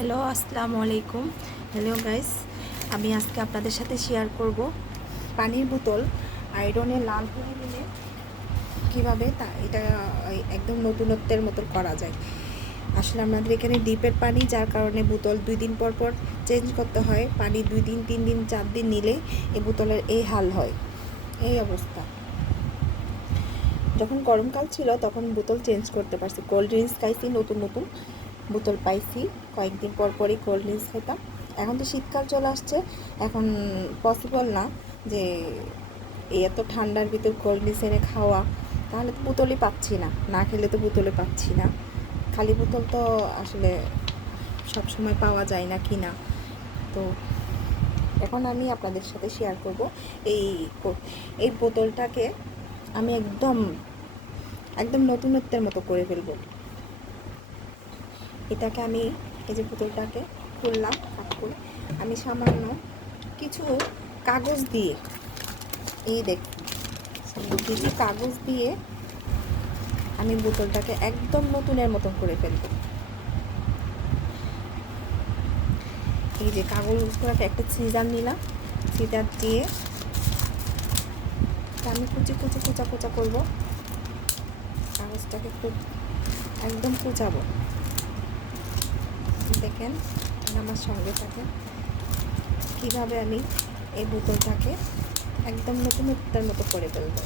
Hello, আসসালামু আলাইকুম। Hello guys আমি আজকে আপনাদের সাথে শেয়ার করব পানির বোতল আয়রনে লাল করে দিলে কীভাবে তা এটা একদম নতুনত্বের মতো করা যায়। আসলে আমাদের এখানে ডিপের পানি, যার কারণে বোতল দুই দিন পর পর চেঞ্জ করতে হয়। পানি দুই দিন, তিন দিন, চার দিন নিলে এই বোতলের এই হাল হয়। এই অবস্থা। যখন গরমকাল ছিল, তখন বোতল চেঞ্জ করতে পারছি। কোল্ড ড্রিঙ্কস খাইছি, নতুন নতুন। বোতল পাইছি। কয়েকদিন পর পরই কোল্ড ড্রিঙ্কস খেতাম। এখন তো শীতকাল চলে আসছে। এখন পসিবল না যে এত ঠান্ডার ভিতর কোল্ড ড্রিঙ্কস এনে খাওয়া। তাহলে তো বোতলই পাচ্ছি না। না খেলে তো বোতলে পাচ্ছি না। খালি বোতল তো আসলে সব সময় পাওয়া যায় না কি না তো এখন আমি আপনাদের সাথে শেয়ার করব। এই এই বোতলটাকে আমি একদম একদম নতুনত্বের মতো করে ফেলব। এটাকে আমি এই যে বোতলটাকে খুললাম করে আমি সামান্য কিছু কাগজ দিয়ে, এই দেখ কিছু কাগজ দিয়ে আমি বোতলটাকে একদম নতুনের মতন করে ফেলব। এই যে কাগজগুলোকে একটা সিজার নিলাম, সিজার দিয়ে আমি কুচি কুচি কুচা কুচা করব। কাগজটাকে খুব একদম কুচাবো। দেখেন আমার সঙ্গে থাকেন কীভাবে আমি এই বোতলটাকে একদম নতুন নতুনের মতো করে ফেলব?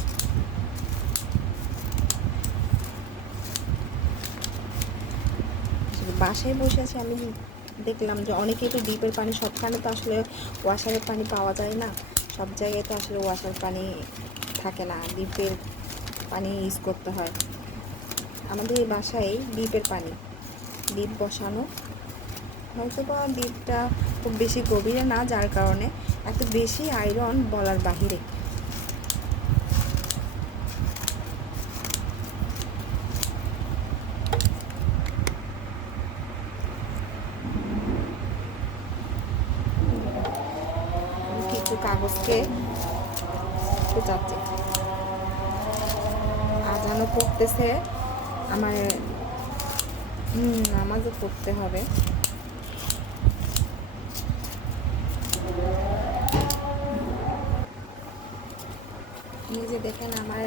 বাসায় বসে আছি, আমি দেখলাম যে অনেকেই তো ডিপের পানি, সবখানে তো আসলে ওয়াশারের পানি পাওয়া যায় না। সব জায়গায় তো আসলে ওয়াশার পানি থাকে না, ডিপের পানি ইউজ করতে হয়। আমাদের এই বাসায় ডিপের পানি, ডিপ বসানো হয়তো বা খুব বেশি গভীরে না, যার কারণে এত বেশি আয়রন বলার বাহিরে। কিছু কাগজকে কুচাচ্ছি পড়তেছে আমার নামাজও পড়তে হবে। দেখেন আমার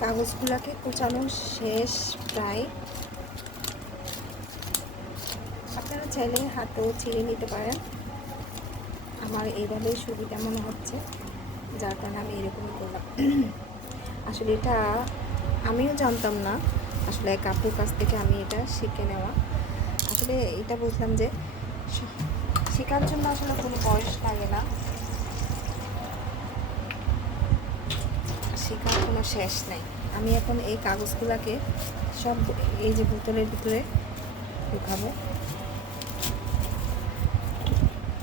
কাগজগুলোকে কুচানো শেষ প্রায়। আপনারা চাইলে হাতেও ছিঁড়ে নিতে পারেন। আমার এইভাবেই সুবিধা মনে হচ্ছে, যার কারণে আমি এরকমই করলাম। আসলে এটা আমিও জানতাম না, আসলে কাপুর কাছ থেকে আমি এটা শিখে নেওয়া। আসলে এটা বুঝলাম যে শেখার জন্য আসলে কোনো বয়স লাগে না। শেখার কোনো শেষ নাই। আমি এখন এই কাগজগুলোকে সব এই যে বোতলের ভিতরে ঢুকাবো।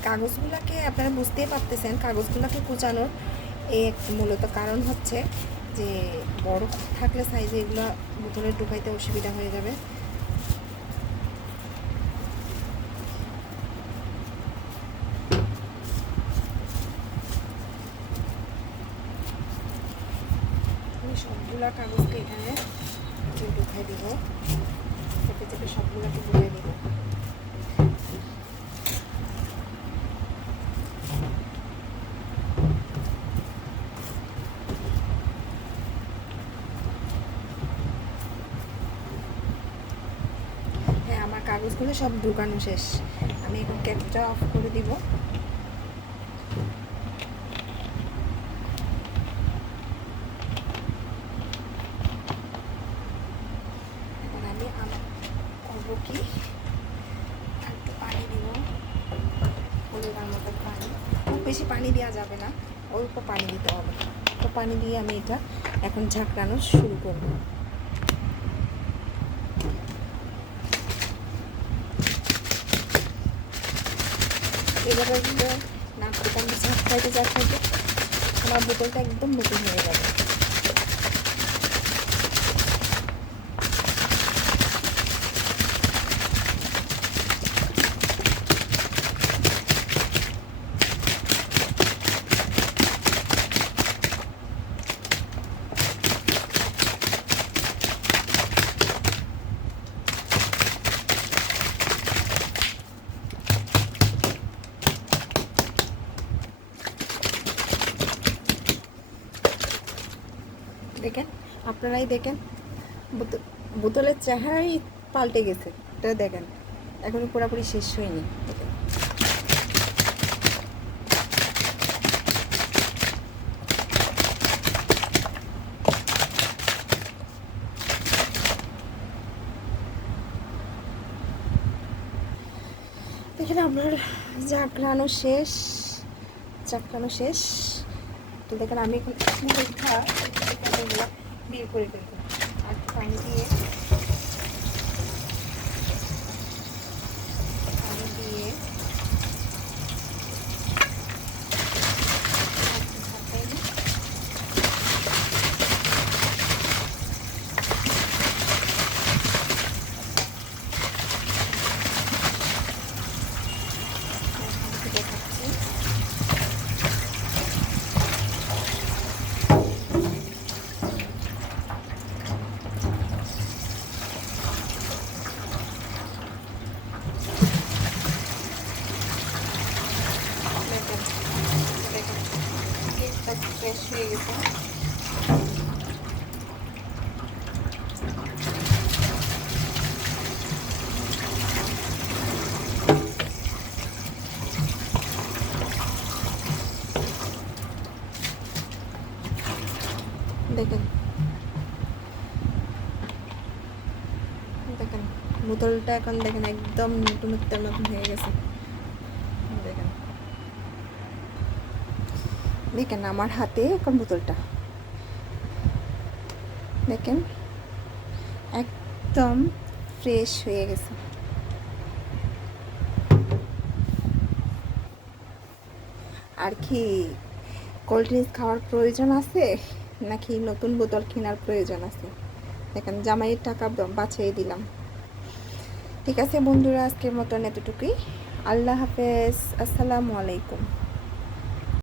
কাগজগুলোকে আপনারা বুঝতেই পারতেছেন, কাগজগুলোকে কুচানোর এক মূলত কারণ হচ্ছে যে বড় থাকলে সাইজে এগুলো বোতলে ঢুকাইতে অসুবিধা হয়ে যাবে আমি সবগুলা কাগজকে এখানে ঢুকাই দিব। চেপে চেপে সবগুলোকে ঢুকাই দিব। হ্যাঁ কাগজগুলো সব ঢুকানো শেষ। আমি এখন ক্যাপটা অফ করে দিব এখন আমি আমার করব কি আর একটু পানি দিব পরিমাণ মতো পানি খুব বেশি পানি দেওয়া যাবে না, অল্প পানি দিতে হবে। তো পানি দিয়ে আমি এটা এখন ঝাঁকড়ানো শুরু করব। এভাবে ঝাঁক খাইতে ঝাঁক খাইতে আমার বোতলটা একদম নতুন হয়ে যাবে। আপনারাই দেখেন, বোতল, বোতলের চেহারাই পাল্টে গেছে, এটা দেখেন, এখনও পুরোপুরি শেষ হয়নি, দেখেন। দেখেন আমার জাগরানো শেষ চাকরানো শেষ তো দেখেন আমি এখন এগুলো বিয়ে করে ফেলব। আর পানি দিয়ে পানি দিয়ে একটু ঢাকাই দিই। আপনাদেরকে দেখাচ্ছি দেখেন দেখেন কেকটা ফ্রেশ হয়ে গেছে দেখেন দেখেন বোতলটা এখন দেখেন একদম নতুনত্বের মতন হয়ে গেছে। দেখেন। দেখেন আমার হাতে এখন বোতলটা। দেখেন, একদম ফ্রেশ হয়ে গেছে। আর কি, কোল্ড ড্রিঙ্কস খাওয়ার প্রয়োজন আছে? নাকি নতুন বোতল কেনার প্রয়োজন আছে? দেখেন, জামাইয়ের টাকা বাঁচিয়ে দিলাম। ঠিক আছে বন্ধুরা আজকের মতন এতটুকুই। আল্লাহ হাফেজ আসসালামু আলাইকুম।